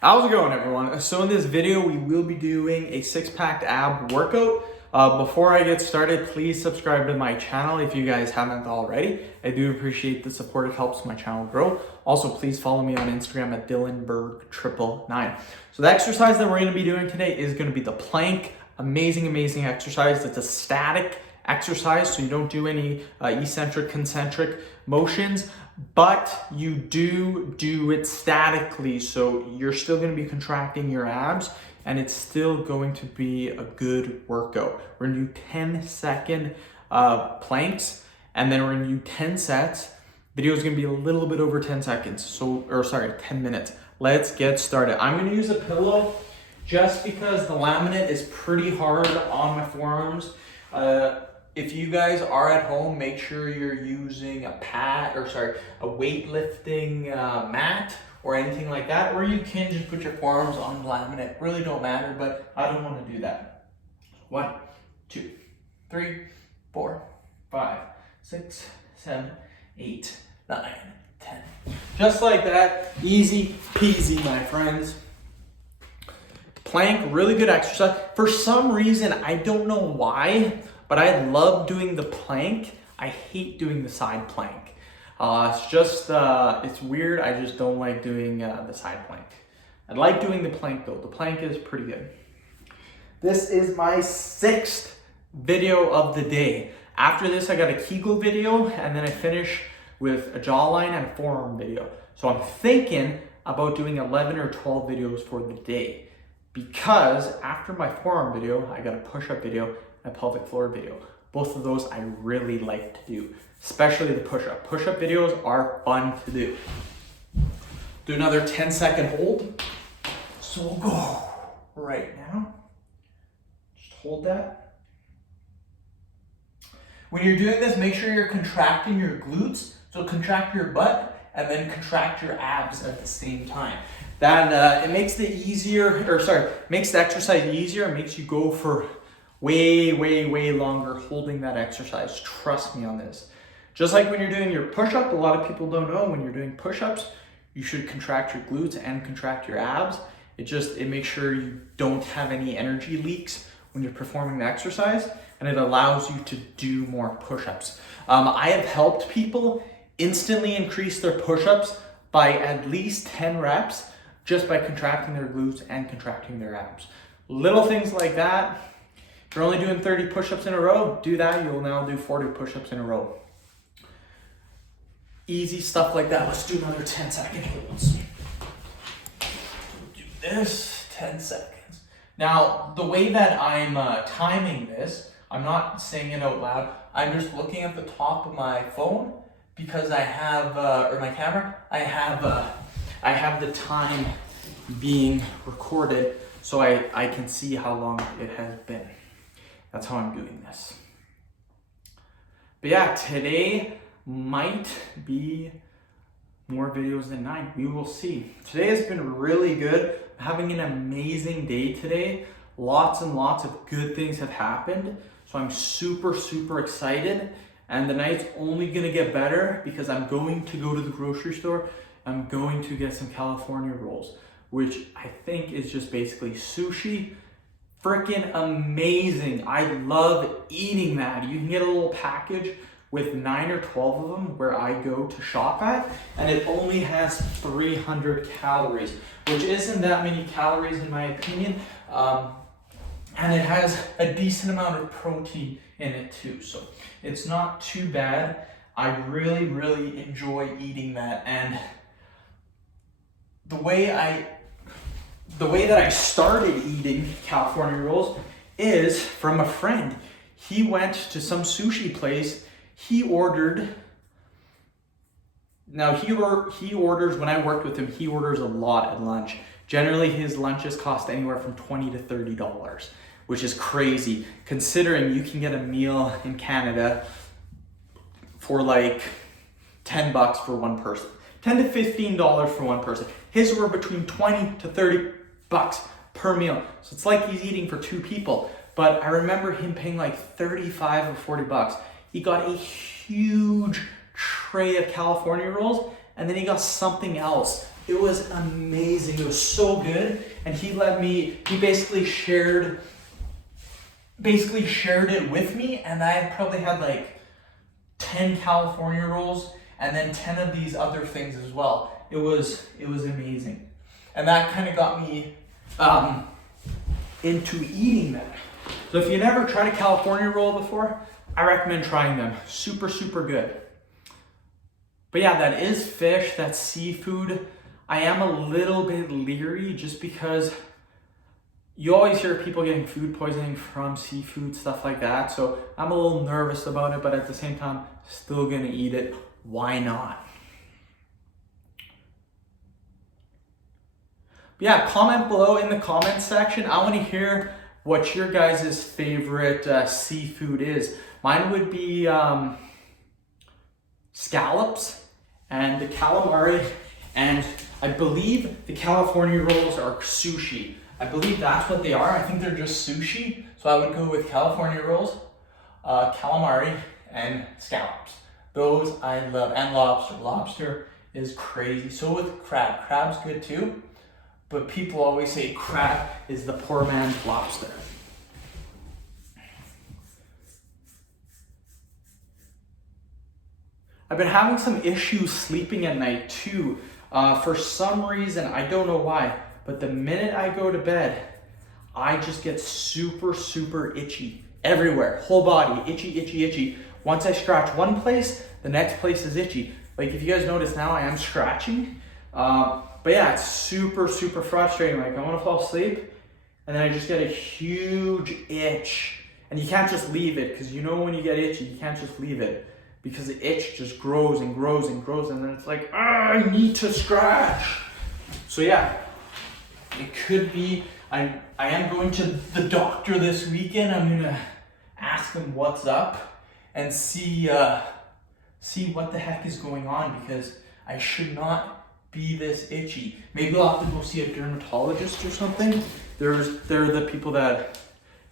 How's it going, everyone? So in this video, we will be doing a six-pack ab workout. Before I get started, please subscribe to my channel if you guys haven't already. I do appreciate the support. It helps my channel grow. Also, please follow me on Instagram at DylanBerg999. So the exercise that we're going to be doing today is going to be the plank. Amazing exercise. It's a static exercise, so you don't do any eccentric, concentric motions, but you do it statically. So you're still going to be contracting your abs and it's still going to be a good workout. We're going to do 10-second planks, and then we're going to do 10 sets. Video is going to be a little bit over 10 seconds. 10 minutes. Let's get started. I'm going to use a pillow just because the laminate is pretty hard on my forearms. If you guys are at home, make sure you're using a weightlifting mat or anything like that, or you can just put your forearms on the laminate. Really don't matter, but I don't want to do that. 1, 2, 3, 4, 5, 6, 7, 8, 9, 10. Just like that, easy peasy, my friends. Plank, really good exercise. For some reason, I don't know why, but I love doing the plank. I hate doing the side plank. It's weird. I just don't like doing the side plank. I like doing the plank though. The plank is pretty good. This is my 6th video of the day. After this, I got a Kegel video, and then I finish with a jawline and a forearm video. So I'm thinking about doing 11 or 12 videos for the day, because after my forearm video, I got a push-up video and a pelvic floor video. Both of those I really like to do, especially the push-up. Push-up videos are fun to do. Do another 10-second hold. So we'll go right now. Just hold that. When you're doing this, make sure you're contracting your glutes. So contract your butt and then contract your abs at the same time. That it makes the exercise easier. It makes you go for way longer holding that exercise. Trust me on this. Just like when you're doing your push-up, a lot of people don't know when you're doing push-ups, you should contract your glutes and contract your abs. It makes sure you don't have any energy leaks when you're performing the exercise, and it allows you to do more push-ups. I have helped people instantly increase their push-ups by at least 10 reps just by contracting their glutes and contracting their abs. Little things like that. If you're only doing 30 push-ups in a row, do that. You'll now do 40 push-ups in a row. Easy stuff like that. Let's do another 10-second holds. Do this, 10 seconds. Now, the way that I'm timing this, I'm not saying it out loud. I'm just looking at the top of my phone because I have, or my camera, I have the time being recorded so I can see how long it has been. That's how I'm doing this. But yeah, today might be more videos than 9. We will see. Today has been really good. I'm having an amazing day today. Lots and lots of good things have happened. So I'm super excited. And the night's only gonna get better because I'm going to go to the grocery store. I'm going to get some California rolls, which I think is just basically sushi. Freaking amazing. I love eating that. You can get a little package with 9 or 12 of them where I go to shop at, and it only has 300 calories, which isn't that many calories in my opinion. And it has a decent amount of protein in it too. So it's not too bad. I really enjoy eating that. And the way that I started eating California rolls is from a friend. He went to some sushi place. He orders, when I worked with him, he orders a lot at lunch. Generally, his lunches cost anywhere from $20 to $30, which is crazy considering you can get a meal in Canada for like $10 for one person. $10 to $15 for one person. His were between $20 to $30 per meal. So it's like he's eating for 2 people. But I remember him paying like $35 or $40. He got a huge tray of California rolls, and then he got something else It was amazing. It was so good. And he basically shared it with me, and I probably had like 10 California rolls and then 10 of these other things as well. It was amazing. And that kind of got me into eating them. So if you never tried a California roll before, I recommend trying them. Super, super good. But yeah, that is fish, that's seafood. I am a little bit leery just because you always hear people getting food poisoning from seafood, stuff like that. So I'm a little nervous about it, but at the same time, still gonna eat it. Why not? But yeah, comment below in the comment section. I wanna hear what your guys' favorite seafood is. Mine would be scallops and the calamari, and I believe the California rolls are sushi. I believe that's what they are. I think they're just sushi. So I would go with California rolls, calamari, and scallops. Those I love. And lobster. Lobster is crazy. So with crab. Crab's good too. But people always say crab is the poor man's lobster. I've been having some issues sleeping at night too. For some reason, I don't know why, but the minute I go to bed, I just get super, super itchy everywhere, whole body, itchy, itchy, itchy. Once I scratch one place, the next place is itchy. Like if you guys notice now, I am scratching. But yeah, it's super, super frustrating. Like I want to fall asleep and then I just get a huge itch, and you can't just leave it, because you know when you get itchy, you can't just leave it, because the itch just grows and grows and grows, and then it's like, I need to scratch. So yeah, it could be, I am going to the doctor this weekend. I'm gonna ask him what's up and see what the heck is going on, because I should not be this itchy. Maybe I'll have to go see a dermatologist or something. They're the people that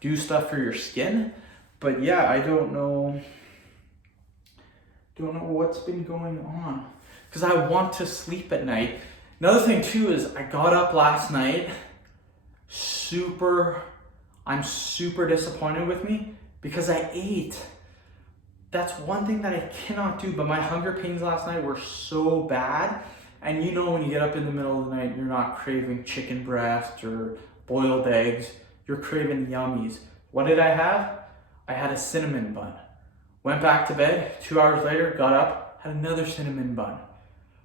do stuff for your skin. But yeah, I don't know what's been going on, because I want to sleep at night. Another thing too is I got up last night I'm super disappointed with me because I ate. That's one thing that I cannot do, but my hunger pains last night were so bad. And you know when you get up in the middle of the night, you're not craving chicken breast or boiled eggs, you're craving yummies. What did I have? I had a cinnamon bun. Went back to bed, 2 hours later, got up, had another cinnamon bun.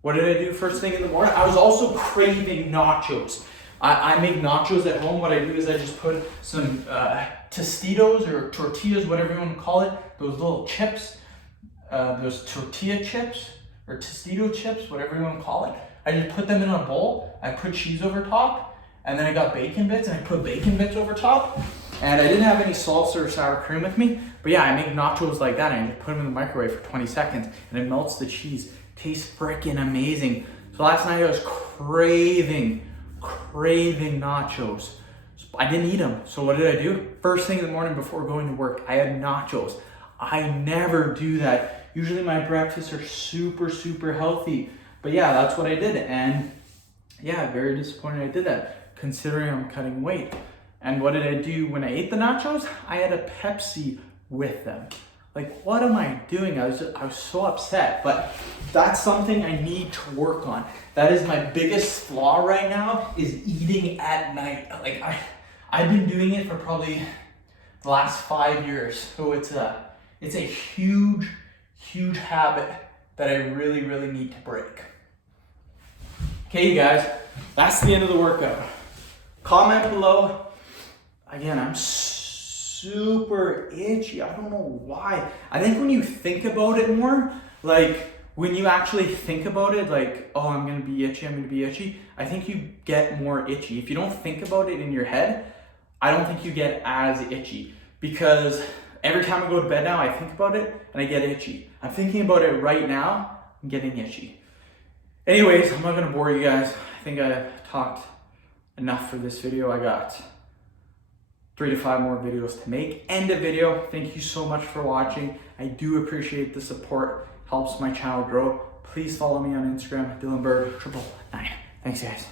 What did I do first thing in the morning? I was also craving nachos. I make nachos at home. What I do is I just put some Tostitos or tortillas, whatever you want to call it, those little chips, those tortilla chips or Tostito chips, whatever you want to call it. I just put them in a bowl. I put cheese over top, and then I got bacon bits, and I put bacon bits over top. And I didn't have any salsa or sour cream with me, but yeah, I make nachos like that, and I just put them in the microwave for 20 seconds, and it melts the cheese. Tastes freaking amazing. So last night I was craving nachos. I didn't eat them. So what did I do? First thing in the morning before going to work, I had nachos. I never do that. Usually my breakfasts are super, super healthy. But yeah, that's what I did. And yeah, very disappointed I did that, considering I'm cutting weight. And what did I do when I ate the nachos? I had a Pepsi with them. Like, what am I doing? I was so upset, but that's something I need to work on. That is my biggest flaw right now, is eating at night. Like I've been doing it for probably the last 5 years. So it's a huge, huge habit that I really, really need to break. Okay, you guys, that's the end of the workout. Comment below. Again, I'm super itchy. I don't know why. I think when you think about it more, like when you actually think about it, like, oh, I'm gonna be itchy, I think you get more itchy. If you don't think about it in your head, I don't think you get as itchy, because every time I go to bed now, I think about it and I get itchy. I'm thinking about it right now, I'm getting itchy. Anyways, I'm not gonna bore you guys. I think I talked enough for this video. I got 3 to 5 more videos to make. End the video. Thank you so much for watching. I do appreciate the support. Helps my channel grow. Please follow me on Instagram, DylanBerg999. Thanks, guys.